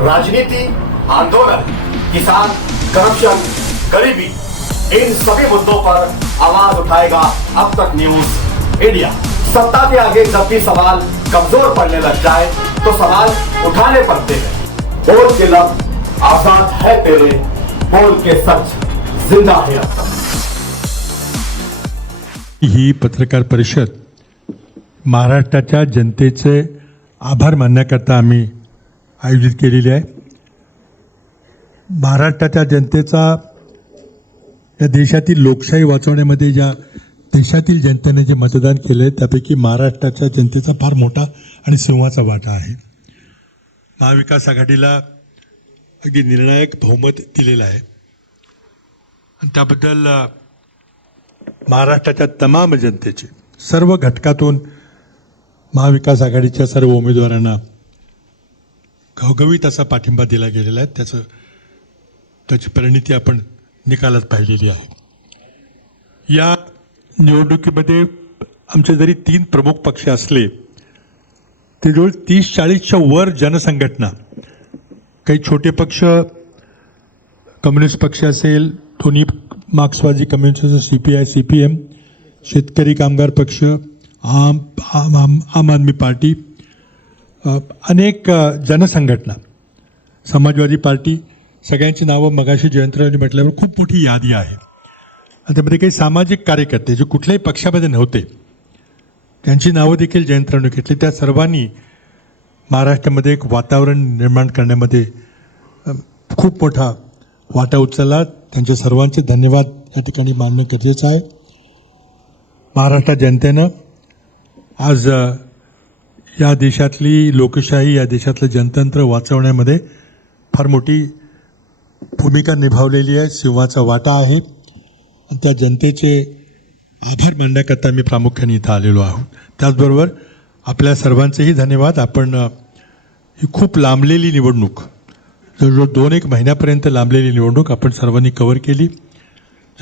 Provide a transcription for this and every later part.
राजनीति आंदोलन किसान करप्शन गरीबी इन सभी मुद्दों पर आवाज उठाएगा अब तक न्यूज इंडिया। सत्ता के आगे जब भी सवाल कमजोर पड़ने लग जाए तो सवाल उठाने पड़ते हैं। बोल के लफ्ज आजाद है तेरे बोल के सच जिंदा है अब तक। ही पत्रकार परिषद महाराष्ट्राच्या जनतेचे आभार मानण्याकरता आम्ही आयोजित केलेली आहे. महाराष्ट्राच्या जनतेचा या देशातील लोकशाही वाचवण्यामध्ये ज्या देशातील जनतेने जे मतदान केलं आहे त्यापैकी महाराष्ट्राच्या जनतेचा फार मोठा आणि सिंहाचा वाटा आहे. महाविकास आघाडीला अगदी निर्णायक बहुमत दिलेलं आहे. आणि त्याबद्दल महाराष्ट्राच्या तमाम जनतेचे सर्व घटकातून महाविकास आघाडीच्या सर्व उमेदवारांना घवघवीत असा पाठिंबा दिला गेलेला आहे. त्याचं त्याची परिणिती आपण निकालात पाहिलेली आहे. या निवडणुकीमध्ये आमचे जरी तीन प्रमुख पक्ष असले ते जवळ तीस चाळीसच्या वर जनसंघटना. काही छोटे पक्ष कम्युनिस्ट पक्ष असेल दोन्ही मार्क्सवादी communist C P I C P M शेतकरी कामगार पक्ष आम आम आम आम आदमी पार्टी अनेक जनसंघटना समाजवादी पार्टी सगळ्यांची नावं मगाशी जयंतरावनी म्हटल्यावर खूप मोठी यादी आहे. आणि त्यामध्ये काही सामाजिक कार्यकर्ते जे कुठल्याही पक्षामध्ये नव्हते त्यांची नावं देखील जयंतरावने घेतली. त्या सर्वांनी महाराष्ट्रामध्ये एक वातावरण निर्माण करण्यामध्ये खूप मोठा वाटा उचलला. त्यांचे सर्वांचे धन्यवाद या ठिकाणी मानणं गरजेचं आहे. महाराष्ट्र जनतेनं आज या देशातली लोकशाही या देशातलं जनतंत्र वाचवण्यामध्ये फार मोठी भूमिका निभावलेली आहे सिंहाचा वाटा आहे. आणि त्या जनतेचे आभार मानण्याकरता मी प्रामुख्याने इथं आलेलो आहोत. त्याचबरोबर आपल्या सर्वांचेही धन्यवाद. आपण ही खूप लांबलेली निवडणूक जवळजवळ दोन एक महिन्यापर्यंत लांबलेली निवडणूक आपण सर्वांनी कव्हर केली.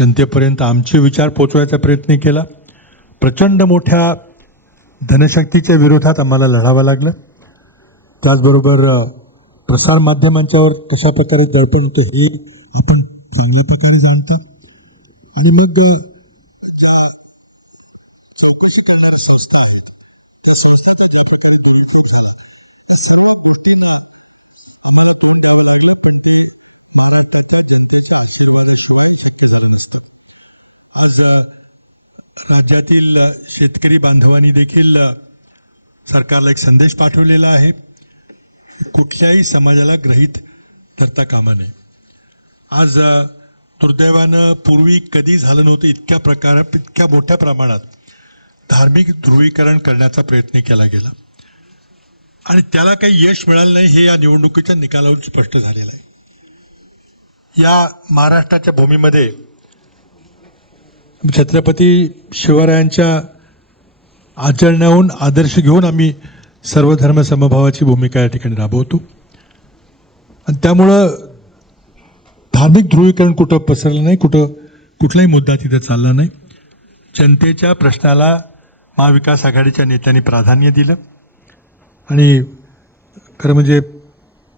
जनतेपर्यंत आमचे विचार पोचवायचा प्रयत्न केला. प्रचंड मोठ्या धनशक्तीच्या विरोधात आम्हाला लढावं लागलं. त्याचबरोबर प्रसारमाध्यमांच्यावर कशा प्रकारे दडपण होतं हे आपण चांगल्या प्रकारे जाणतो. आणि मग आज राज्यातील शेतकरी बांधवांनी देखील सरकारला एक संदेश पाठवलेला आहे. कुठल्याही समाजाला ग्रहित धरता कामा नये. आज दुर्दैवानं पूर्वी कधी झालं नव्हतं इतक्या प्रकार इतक्या मोठ्या प्रमाणात धार्मिक ध्रुवीकरण करण्याचा प्रयत्न केला गेला. आणि त्याला काही यश मिळालं नाही हे या निवडणुकीच्या निकालावरून स्पष्ट झालेलं आहे. या महाराष्ट्राच्या भूमीमध्ये छत्रपती शिवरायांच्या आचरणाहून आदर्श घेऊन आम्ही सर्व धर्म समभावाची भूमिका या ठिकाणी राबवतो. आणि त्यामुळं धार्मिक ध्रुवीकरण कुठं पसरलं नाही कुठं कुठलाही मुद्दा तिथं चालला नाही. जनतेच्या प्रश्नाला महाविकास आघाडीच्या नेत्यांनी प्राधान्य दिलं. आणि खरं म्हणजे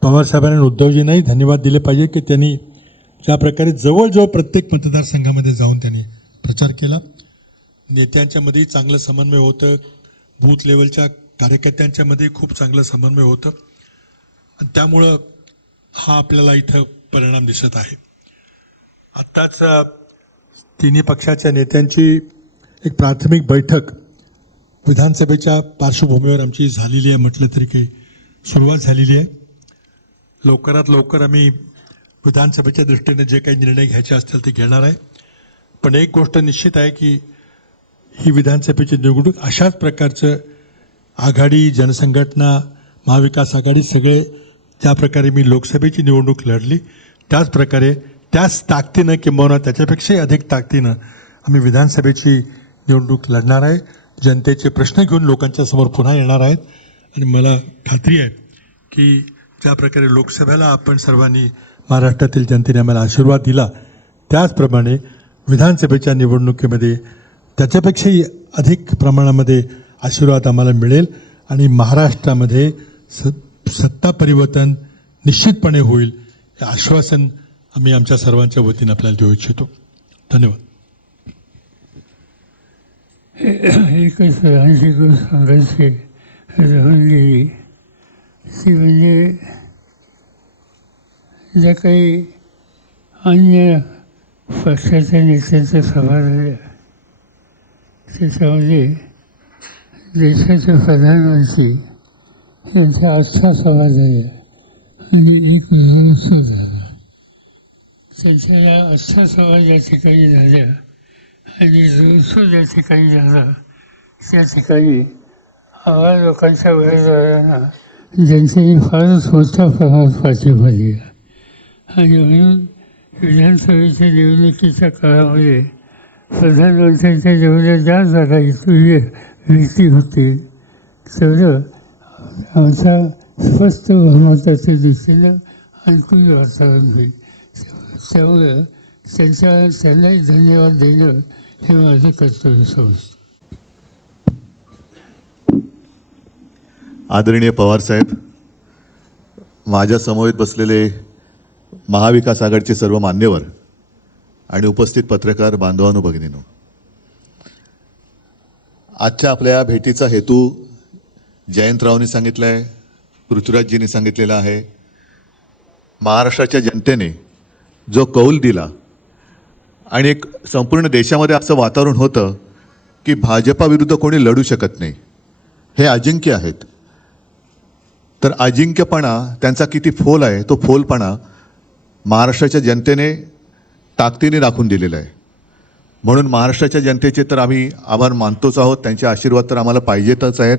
पवारसाहेबांनी उद्धवजींनाही धन्यवाद दिले पाहिजे की त्यांनी ज्या प्रकारे जवळजवळ प्रत्येक मतदारसंघामध्ये जाऊन त्यांनी प्रचार केला. नेत्यांच्यामध्ये चांगलं समन्वय होतं. बूथ लेवलच्या कार्यकर्त्यांच्यामध्ये खूप चांगलं समन्वय होतं. आणि त्यामुळं हा आपल्याला इथं परिणाम दिसत आहे. आत्ताच तिन्ही पक्षाच्या नेत्यांची एक प्राथमिक बैठक विधानसभेच्या पार्श्वभूमीवर आमची झालेली आहे म्हटलं तरी काही सुरुवात झालेली आहे. लवकरात लवकर आम्ही विधानसभेच्या दृष्टीने जे काही निर्णय घ्यायचे असतील ते घेणार आहे. पण एक गोष्ट निश्चित आहे की ही विधानसभेची निवडणूक अशाच प्रकारचं आघाडी जनसंघटना महाविकास आघाडी सगळे ज्या प्रकारे मी लोकसभेची निवडणूक लढली. त्याच प्रकारे त्याच ताकदीनं किंबहुना त्याच्यापेक्षाही अधिक ताकदीनं आम्ही विधानसभेची निवडणूक लढणार आहे. जनतेचे प्रश्न घेऊन लोकांच्या समोर पुन्हा येणार आहेत. आणि मला खात्री आहे की ज्या प्रकारे लोकसभेला आपण सर्वांनी महाराष्ट्रातील जनतेने आम्हाला आशीर्वाद दिला त्याचप्रमाणे विधानसभेच्या निवडणुकीमध्ये त्याच्यापेक्षाही अधिक प्रमाणामध्ये आशीर्वाद आम्हाला मिळेल आणि महाराष्ट्रामध्ये स सत्ता परिवर्तन निश्चितपणे होईल. हे आश्वासन आम्ही आमच्या सर्वांच्या वतीने आपल्याला देऊ इच्छितो. धन्यवाद. एकच आणखी गोष्ट सांगायची. राहून गेली ती म्हणजे ज्या काही अन्य पक्षाच्या नेत्यांच्या सभा झाल्या त्याच्यामध्ये देशाचे प्रधानमंत्री यांच्या अठरा सभा झाल्या आणि एक महोत्सव झाला. त्यांच्या या अठरा सभा ज्या ठिकाणी झाल्या आणि जुलूस ज्या ठिकाणी झाला त्या ठिकाणी हवा लोकांच्या उमेदवारांना जनतेने फारच मोठ्या प्रमाणात पाठिंबा दिला. आणि म्हणून विधानसभेच्या निवडणुकीच्या काळामध्ये प्रधानमंत्र्यांच्या जेवढ्या ज्या जागा इथून व्यक्ती होतील तेवढं आमच्या स्पष्ट बहुमताच्या दिशेनं अनुकूल वातावरण होईल. त्यामुळं त्यांच्या त्यांनाही धन्यवाद देणं हे माझं कर्तव्य समजतं. आदरणीय पवारसाहेब माझ्यासमवेत बसलेले महाविकास आघाडीचे सर्व मान्यवर आणि उपस्थित पत्रकार बांधवांनो भगिनीनो. आजच्या आपल्या भेटीचा हेतू जयंतरावनी सांगितला आहे पृथ्वीराजजींनी सांगितलेला आहे. महाराष्ट्राच्या जनतेने जो कौल दिला आणि एक संपूर्ण देशामध्ये असं वातावरण होतं की भाजपाविरुद्ध कोणी लढू शकत नाही हे अजिंक्य आहेत. तर अजिंक्यपणा त्यांचा किती फोल आहे तो फोलपणा महाराष्ट्राच्या जनतेने ताकदीने दाखवून दिलेलं आहे. म्हणून महाराष्ट्राच्या जनतेचे तर आम्ही आभार मानतोच आहोत. त्यांचे आशीर्वाद तर आम्हाला पाहिजेतच आहेत.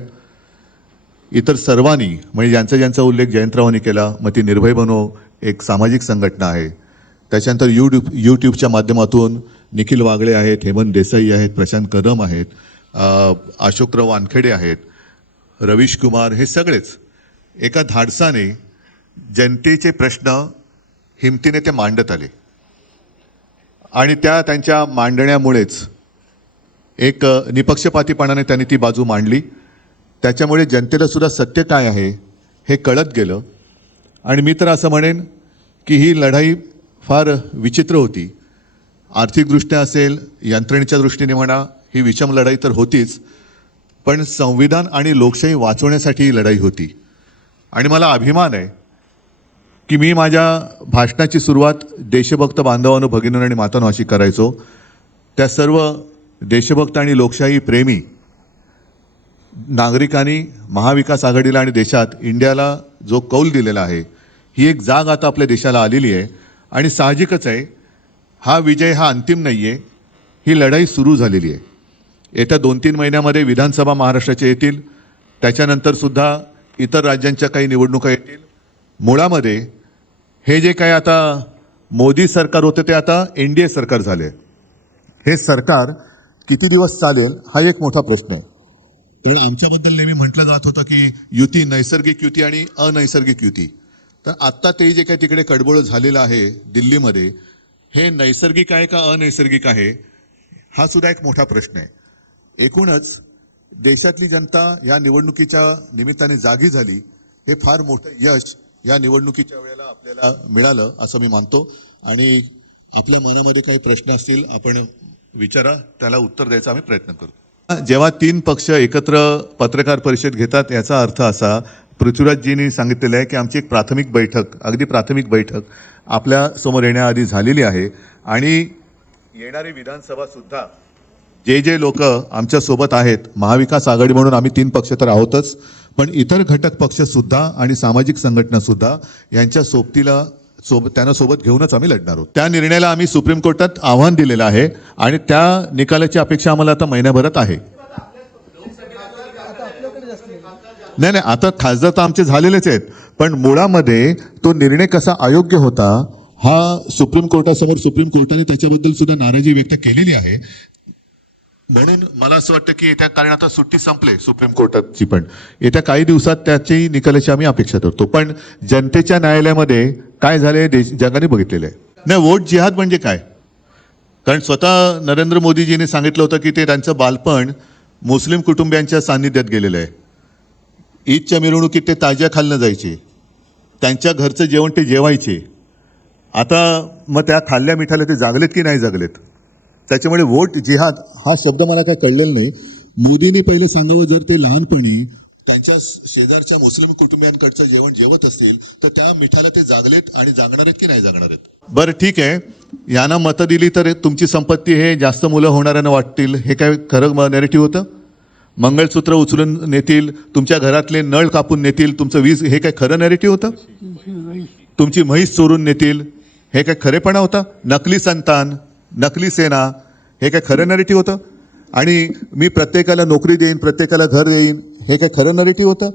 इतर सर्वांनी म्हणजे ज्यांचा ज्यांचा उल्लेख जयंतरावांनी केला मग ती निर्भय बनो एक सामाजिक संघटना आहे. त्याच्यानंतर यूट्यूब यूट्यूबच्या माध्यमातून निखिल वागळे आहेत हेमंत देसाई आहेत प्रशांत कदम आहेत अशोकराव वानखेडे आहेत रवीश कुमार हे सगळेच एका धाडसाने जनतेचे प्रश्न हिमतीने ते मांडत आले. आणि त्या त्यांच्या मांडण्यामुळेच एक निपक्षपातीपणाने त्यांनी ती बाजू मांडली. त्याच्यामुळे जनतेला सुद्धा सत्य काय आहे हे कळत गेलं. आणि मी तर असं म्हणेन की ही लढाई फार विचित्र होती. आर्थिकदृष्ट्या असेल यंत्रणेच्या दृष्टीने म्हणा ही विषम लढाई तर होतीच. पण संविधान आणि लोकशाही वाचवण्यासाठी ही लढाई होती. आणि मला अभिमान आहे की मी माझ्या भाषणाची सुरुवात देशभक्त बांधवांनो भगिनींनो आणि मातांनो अशी करायचो. त्या सर्व देशभक्त आणि लोकशाही प्रेमी नागरिकांनी महाविकास आघाडीला आणि देशात इंडियाला जो कौल दिलेला आहे ही एक जाग आता आपल्या देशाला आलेली आहे. आणि साहजिकच आहे हा विजय हा अंतिम नाही आहे ही लढाई सुरू झालेली आहे. येत्या दोन तीन महिन्यामध्ये विधानसभा महाराष्ट्राच्या येतील त्याच्यानंतरसुद्धा इतर राज्यांच्या काही निवडणुका येतील. मुळामध्ये हे जे काय आता मोदी सरकार होते ते आता एन डी ए सरकार झाले. हे सरकार किती दिवस चालेल हा एक मोठा प्रश्न आहे. कारण आमच्याबद्दल नेहमी म्हटलं जात होतं की युती नैसर्गिक युती आणि अनैसर्गिक युती. तर आत्ता ते जे काही तिकडे कडबोळ झालेलं आहे दिल्लीमध्ये हे नैसर्गिक आहे का अनैसर्गिक आहे? हा सुद्धा एक मोठा प्रश्न आहे. एकूणच देशातली जनता या निवडणुकीच्या निमित्ताने जागी झाली हे फार मोठं यश या निवडणुकीच्या वेळेला आपल्याला मिळालं असं मी मानतो. आणि आपल्या मनामध्ये काही प्रश्न असतील आपण विचारा. त्याला उत्तर द्यायचा आम्ही प्रयत्न करू. जेव्हा तीन पक्ष एकत्र पत्रकार परिषद घेतात याचा अर्थ असा पृथ्वीराजजींनी सांगितलेलं आहे की आमची एक प्राथमिक बैठक अगदी प्राथमिक बैठक आपल्यासमोर येण्याआधी झालेली आहे. आणि येणारी विधानसभासुद्धा जे जे लोक आमच्यासोबत आहेत महाविकास आघाडी म्हणून आम्ही तीन पक्ष तर आहोतच पण इतर घटक पक्ष सुद्धा आणि सामाजिक संघटना सुद्धा यांच्या सोबतीला सोबत त्यांना सोबत घेऊनच आम्ही लढणार आहोत. त्या निर्णयाला आम्ही सुप्रीम कोर्टात आव्हान दिलेलं आहे आणि त्या निकालाची अपेक्षा आम्हाला आता महिन्याभरात आहे. नाही नाही आता खासदार तर आमचे झालेलेच आहेत पण मुळामध्ये तो निर्णय कसा अयोग्य होता हा सुप्रीम कोर्टासमोर सुप्रीम कोर्टाने त्याच्याबद्दल सुद्धा नाराजी व्यक्त केलेली आहे. म्हणून मला असं वाटतं की येत्या कारण आता सुट्टी संपले सुप्रीम कोर्टाची पण. येत्या काही दिवसात त्याची निकालाची आम्ही अपेक्षा करतो पण जनतेच्या न्यायालयामध्ये काय झाले देश जगाने बघितलेलं आहे. नाही वोट जिहाद म्हणजे काय? कारण स्वतः नरेंद्र मोदीजींनी सांगितलं होतं की ते त्यांचं बालपण मुस्लिम कुटुंबियांच्या सान्निध्यात गेलेलं आहे. ईदच्या मिरवणुकीत ते ताज्या खाल्लं जायचे. त्यांच्या घरचं जेवण ते जेवायचे. आता मग त्या खाल्ल्या मिठाला ते जागलेत की नाही जागलेत? त्याच्यामुळे वोट जिहाद हा शब्द मला काय कळलेला नाही. मोदींनी पहिले सांगावं जर ते लहानपणी त्यांच्या शेजारच्या मुस्लिम कुटुंबियांकडचं जेवण जेवत असतील तर त्या मिठाला ते जागलेत आणि जागणार आहेत की नाही जागणार आहेत? बरं ठीक आहे. यांना मतं दिली तर तुमची संपत्ती हे जास्त मुलं होणाऱ्यांना वाटतील. हे काय खरं नेरेटिव्ह होतं? मंगळसूत्र उचलून नेतील तुमच्या घरातले नळ कापून नेतील तुमचं वीज हे काय खरं नेरेटिव्ह होतं? तुमची म्हैस चोरून नेतील. हे काय खरेपणा होता? नकली संतान. नकली सेना हे काय खरं नरेटिव्ह होतं? आणि मी प्रत्येकाला नोकरी देईन प्रत्येकाला घर देईन हे काय खरं नरेटिव्ह होतं?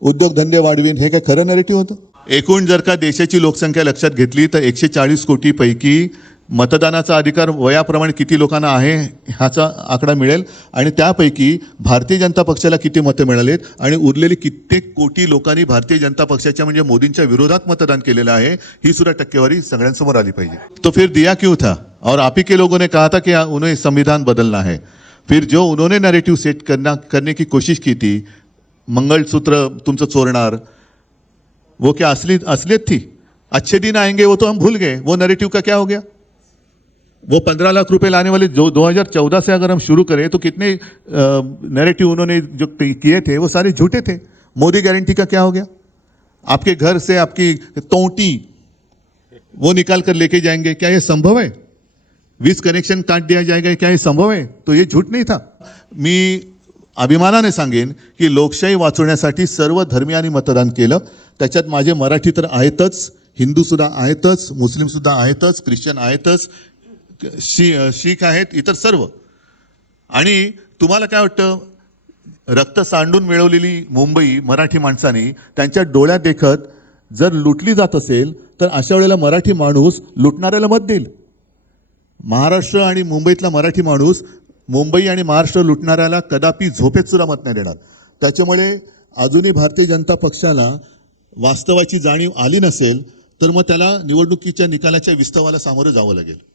उद्योगधंदे वाढवीन हे काय खरं नरेटिव्ह होतं? एकूण जर का देशाची लोकसंख्या लक्षात घेतली तर एकशे चाळीस कोटीपैकी मतदानाचा अधिकार वयाप्रमाणे किती लोकांना आहे ह्याचा आकडा मिळेल. आणि त्यापैकी भारतीय जनता पक्षाला किती मतं मिळालेत? आणि उरलेली कित्येक कोटी लोकांनी भारतीय जनता पक्षाच्या म्हणजे मोदींच्या विरोधात मतदान केलेलं आहे. ही सुद्धा टक्केवारी सगळ्यांसमोर आली पाहिजे. तो फिर दिया क्यों था? और आप ही के लोगों ने कहा था कि उन्हें संविधान बदलना है. फिर जो उन्होंने नैरेटिव सेट करना करने की कोशिश की थी मंगलसूत्र तुमचं चोरणार वो क्या असली असलियत थी? अच्छे दिन आएंगे वो तो हम भूल गए. वो नैरेटिव का क्या हो गया? वो पंद्रह लाख रुपए लाने वाले जो 2014 से अगर हम शुरू करें तो कितने नैरेटिव उन्होंने जो किए थे वो सारे झूठे थे। मोदी गारंटी का क्या हो गया? आपके घर से आपकी तोटी वो निकाल कर लेके जाएंगे। क्या ये संभव है? वीज कनेक्शन काट दिया जाएगा। क्या ये संभव है? तो ये झूठ नाही था। मी अभिमानाने सांगेन की लोकशाही वाचवण्यासाठी सर्व धर्मियांनी मतदान केलं. त्याच्यात माझे मराठी तर आहेतच हिंदू सुद्धा आहेतच मुस्लिम सुद्धा आहेतच ख्रिश्चन आहेतच शी शीख आहेत इतर सर्व. आणि तुम्हाला काय वाटतं? रक्त सांडून मिळवलेली मुंबई मराठी माणसाने त्यांच्या डोळ्यात देखत जर लुटली जात असेल तर अशा वेळेला मराठी माणूस लुटणाऱ्याला मत देईल. महाराष्ट्र आणि मुंबईतला मराठी माणूस मुंबई आणि महाराष्ट्र लुटणाऱ्याला कदापि झोपेत सुद्धा मत नाही देणार. त्याच्यामुळे अजूनही भारतीय जनता पक्षाला वास्तवाची जाणीव आली नसेल तर मग त्याला निवडणुकीच्या निकालाच्या विस्तवाला सामोरं जावं लागेल.